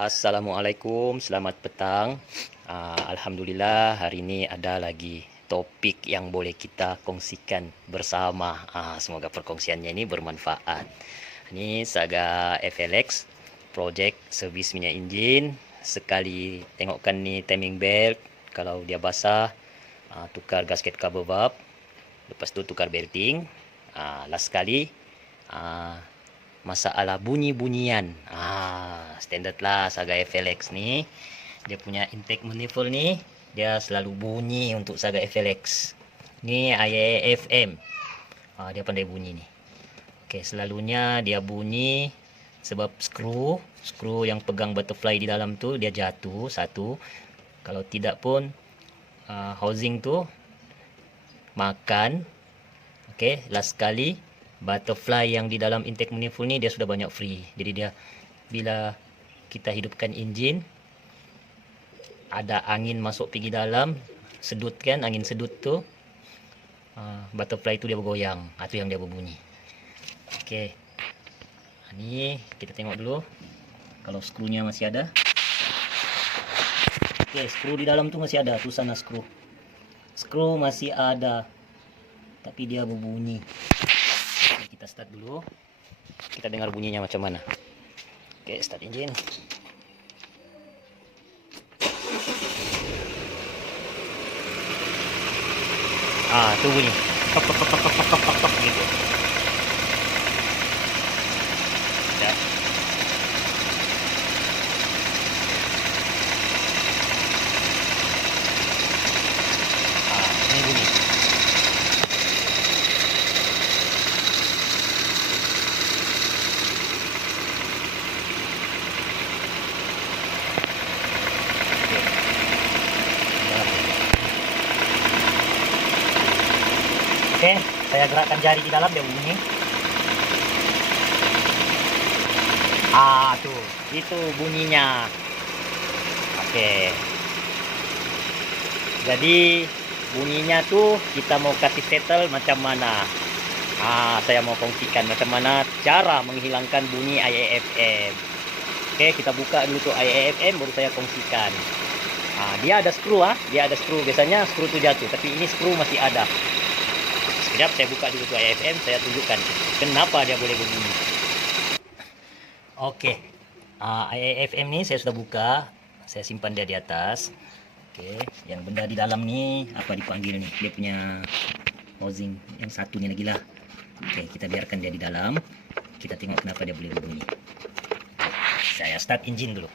Assalamualaikum, selamat petang. Alhamdulillah hari ini ada lagi topik yang boleh kita kongsikan bersama. Semoga perkongsiannya ini bermanfaat. Ini Saga FLX, project servis minyak enjin. Sekali tengokkan ni timing belt, kalau dia basah, tukar gasket cover valve. Lepas tu tukar belting. Last sekali, masalah bunyi-bunyian. Standard lah Saga FLX ni. Dia punya intake manifold ni, dia selalu bunyi untuk Saga FLX. Ni IAFM. Dia pandai bunyi ni. Okey, selalunya dia bunyi sebab skru yang pegang butterfly di dalam tu dia jatuh satu. Kalau tidak pun housing tu makan. Okey, last sekali butterfly yang di dalam intake manifold ni dia sudah banyak free. Jadi dia bila kita hidupkan enjin, ada angin masuk pergi dalam, sedut kan, angin sedut tu, butterfly tu dia bergoyang. Itu yang dia berbunyi. Okey, ni kita tengok dulu kalau skrunya masih ada. Okey, skru di dalam tu masih ada, tu sana skru masih ada, tapi dia berbunyi. Kita start dulu, kita dengar bunyinya macam mana. Oke, start engine. Itu bunyi tok tok tok tok tok tok tok tok gitu ya. Ini bunyi. Oke, saya gerakkan jari di dalam, dia bunyi. Tuh, itu bunyinya. Oke. Jadi bunyinya tuh kita mau kasih settle macam mana? Saya mau kongsikan macam mana cara menghilangkan bunyi IAFM. Oke, kita buka dulu tuh IAFM, baru saya kongsikan. Dia ada skru, biasanya skru tuh jatuh, tapi ini skru masih ada. Sekejap, saya buka dulu tuh IAFM, saya tunjukkan kenapa dia boleh berbunyi. Oke, IAFM ini saya sudah buka, saya simpan dia di atas. Oke, yang benda di dalam ni apa dipanggil nih? Dia punya housing yang satu ni lagi lah. Oke, kita biarkan dia di dalam. Kita tengok kenapa dia boleh berbunyi. Saya start engine dulu.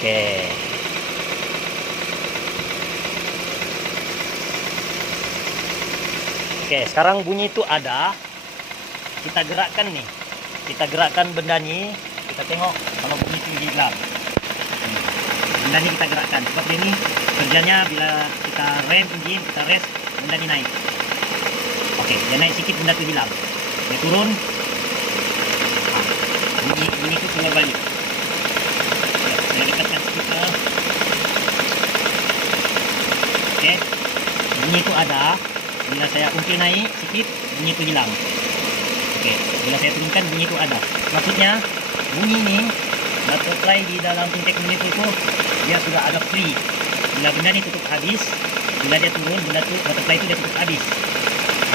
Oke, sekarang bunyi itu ada. Kita gerakkan nih. Kita gerakkan benda ni. Kita tengok kalau bunyi itu hilang. Benda ni kita gerakkan. Sebab ini kerjanya bila kita rem engine, kita rest, benda ni naik. Oke, dia naik sikit, benda itu hilang. Dia turun. Bunyi itu keluar balik. Saya dekatkan sikit ke. Oke, bunyi itu ada. Bila saya ungkil naik sikit, bunyi itu hilang. Oke, bila saya turunkan, bunyi itu ada. Maksudnya bunyi ini butterfly di dalam intake manifold itu dia sudah ada free. Bila benda ini tutup habis, bila dia turun, benda itu butterfly itu dia tutup habis.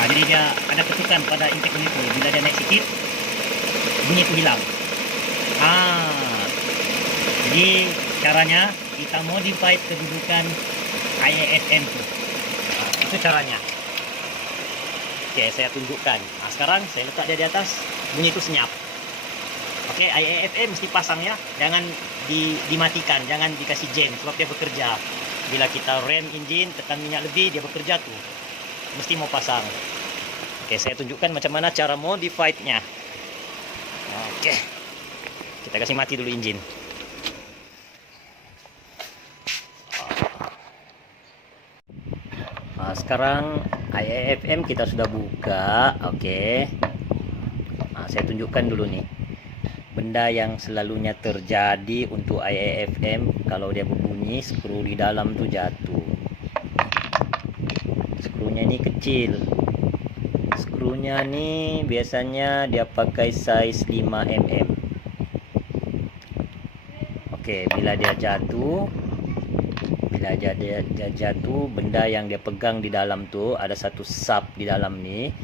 Jadi dia ada ketukan pada intake manifold. Bila dia naik sikit, bunyi itu hilang. Jadi caranya kita modify kedudukan IAFM itu. Itu caranya. Oke, saya tunjukkan. Sekarang saya letak dia di atas, bunyi itu senyap. Oke, IAFM mesti pasang ya, jangan dimatikan, jangan dikasih jam sebab dia bekerja. Bila kita rem engine, tekan minyak lebih, dia bekerja tuh. Mesti mau pasang. Oke, saya tunjukkan macam mana cara modified-nya. Oke. Kita kasih mati dulu engine. Sekarang IAFM kita sudah buka. Oke. Saya tunjukkan dulu nih benda yang selalunya terjadi untuk IAFM. Kalau dia berbunyi, skru di dalam tuh jatuh. Skru lubangnya ini kecil. Skrunya nih biasanya dia pakai size 5 mm. Oke, bila dia jatuh, benda yang dia pegang di dalam tuh ada satu sub di dalam nih.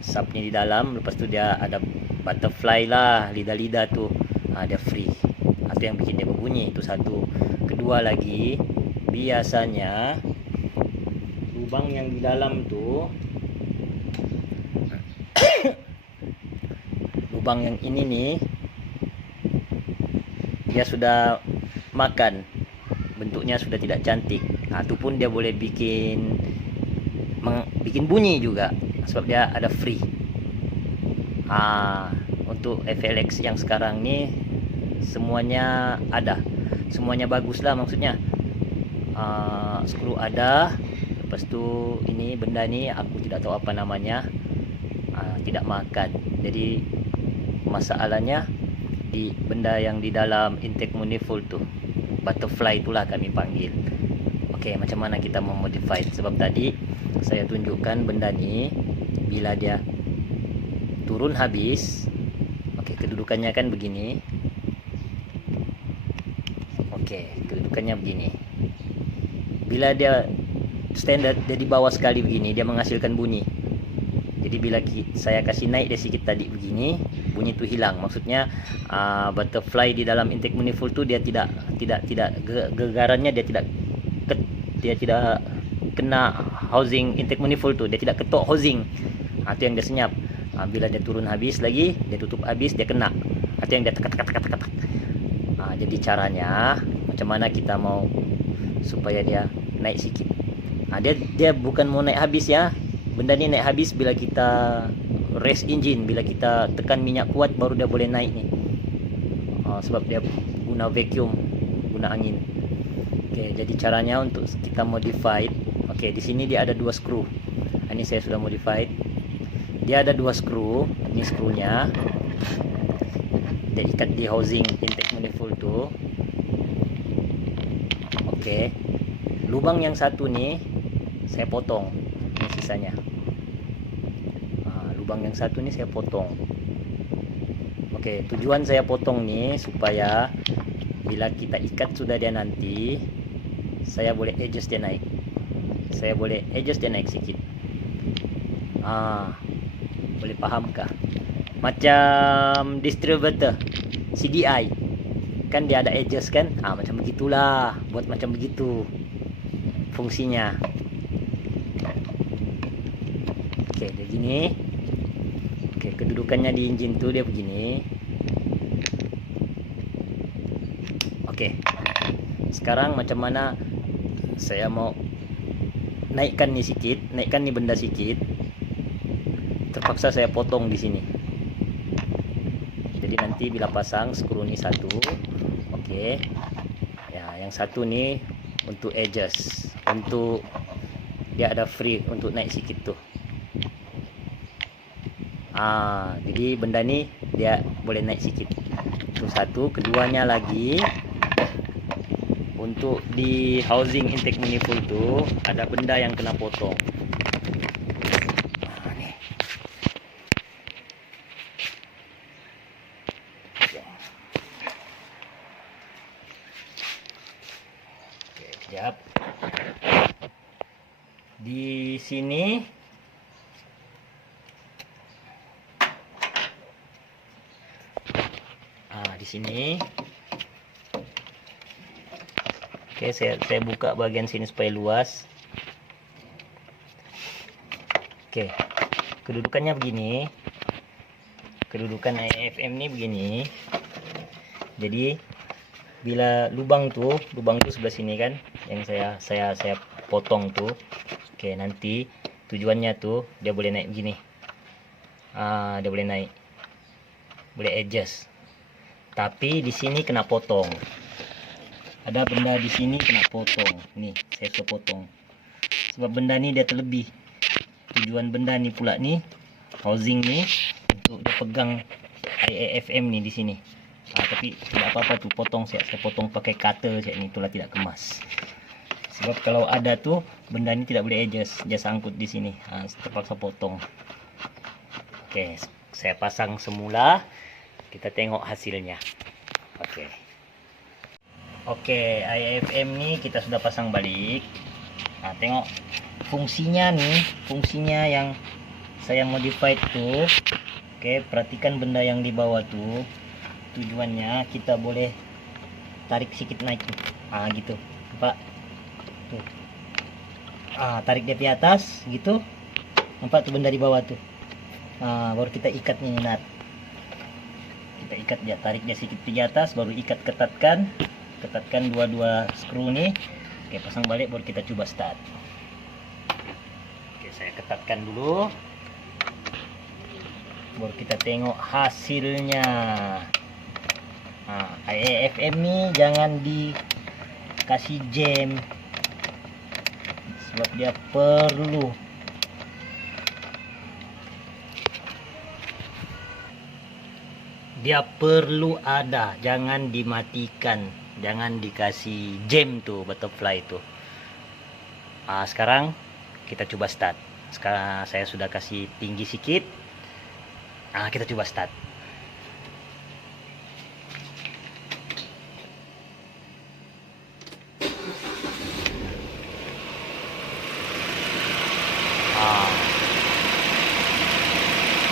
Subnya di dalam, lepas tu dia ada butterfly lah, lidah-lidah tuh. Dia free. Atau yang bikin dia berbunyi itu satu. Kedua lagi, biasanya lubang yang di dalam tuh lubang yang ini nih dia sudah makan, bentuknya sudah tidak cantik. Itu pun dia boleh bikin bunyi juga sebab dia ada free. Untuk FLX yang sekarang nih semuanya ada, semuanya bagus lah, maksudnya skru ada. Lepas tu ini benda ni aku tidak tahu apa namanya, tidak makan. Jadi masalahnya di benda yang di dalam intake manifold tuh, butterfly itulah kami panggil. Oke, macam mana kita memodify? Sebab tadi saya tunjukkan benda ni bila dia turun habis. Oke, kedudukannya kan begini. Oke, kedudukannya begini. Bila dia standard, dia di bawah sekali begini, dia menghasilkan bunyi. Jadi bila saya kasih naik dia sedikit tadi begini, bunyi itu hilang. Maksudnya butterfly di dalam intake manifold tu dia tidak gegarannya dia tidak kena housing intake manifold tu, dia tidak ketok housing. Itu yang dia senyap. Bila dia turun habis lagi, dia tutup habis, dia kena. Itu yang dia tekat. Jadi caranya macam mana kita mau supaya dia naik sikit. Dia bukan mau naik habis ya. Benda ni naik habis bila kita race engine, bila kita tekan minyak kuat baru dia boleh naik ni. Sebab dia guna vacuum, guna angin. Oke, jadi caranya untuk kita modify. Oke, di sini dia ada dua skru. Ini saya sudah modify. Dia ada dua skru. Ini skrunya. Dia ikat di housing intake manifold tu. Oke. Lubang yang satu ni saya potong. Ini sisanya. Lubang yang satu ni saya potong. Oke, tujuan saya potong ni supaya bila kita ikat sudah dia nanti, saya boleh adjust dia naik. Saya boleh adjust dia naik sikit. Boleh fahamkah? Macam distributor CDI kan dia ada adjust kan? Macam begitulah, buat macam begitu fungsinya. Oke, dia gini. Oke, kedudukannya di engine tuh dia begini. Oke. Sekarang macam mana saya mau naikkan nih sikit, naikkan nih benda sikit. Terpaksa saya potong di sini. Jadi nanti bila pasang skru ini satu. Oke. Ya, yang satu nih untuk adjust, untuk dia ada free untuk naik sikit tuh. Jadi benda ni dia boleh naik sikit. Itu satu. Keduanya lagi untuk di housing intake manifold tu ada benda yang kena potong. Ni. Oke, sekejap. Di sini di sini. Oke, saya buka bagian sini supaya luas. Oke. Kedudukannya begini. Kedudukan AFM ini begini. Jadi bila lubang tuh sebelah sini kan yang saya potong tuh. Oke, nanti tujuannya tuh dia boleh naik begini. Dia boleh naik. Boleh adjust. Tapi di sini kena potong. Ada benda di sini kena potong. Nih, saya sudah potong. Sebab benda ni dia terlebih. Tujuan benda ni pula ni, housing ni untuk dia pegang IAFM ni di sini. Tapi tidak apa-apa tu, potong saya potong pakai cutter saya ni, itulah tidak kemas. Sebab kalau ada tuh benda ini tidak boleh adjust, dia sangkut di sini. Nah, terpaksa potong. Oke, saya pasang semula. Kita tengok hasilnya. Oke, IFM nih kita sudah pasang balik. Nah, tengok fungsinya nih, fungsinya yang saya modified tuh. Oke, perhatikan benda yang di bawah tuh. Tujuannya kita boleh tarik sedikit naik tuh. Ah, gitu. Pak. Tuh. Ah, tarik dia di atas gitu. Nampak tuh benda di bawah tuh. Ah, baru kita ikat nih nat. Kita ikat dia, tarik dia sedikit di atas, baru ikat, ketatkan dua skru nih. Oke, pasang balik, baru kita coba start. Oke, saya ketatkan dulu, baru kita tengok hasilnya. Nah, IAFM nih jangan dikasih jam, sebab dia perlu ada, jangan dimatikan, jangan dikasih jam tuh butterfly tuh. Sekarang kita coba start. Sekarang saya sudah kasih tinggi sedikit. Kita coba start.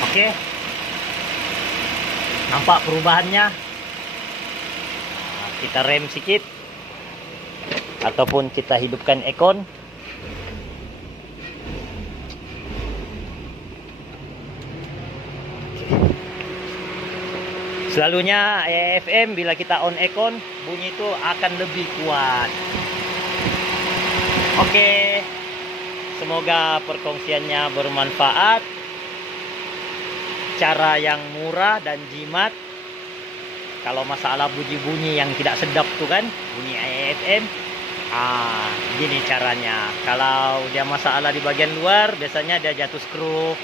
Oke. Nampak perubahannya. Kita rem sedikit ataupun kita hidupkan aircon. Selalunya AFM bila kita on aircon, bunyi itu akan lebih kuat. Oke. Semoga perkongsiannya bermanfaat. Cara yang murah dan jimat. Kalau masalah bunyi-bunyi yang tidak sedap tuh kan, bunyi AFM, gini caranya. Kalau dia masalah di bagian luar, biasanya dia jatuh skru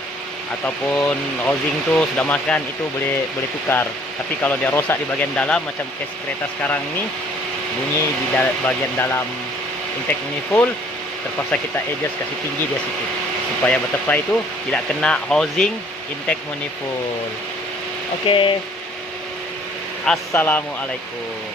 ataupun housing tuh sudah makan, itu boleh tukar. Tapi kalau dia rosak di bagian dalam, macam case kereta sekarang ini, bunyi di bagian dalam intake manifold, terpaksa kita adjust, kasih tinggi dia sedikit supaya butterfly itu tidak kena housing intake manifold. Oke. Assalamualaikum.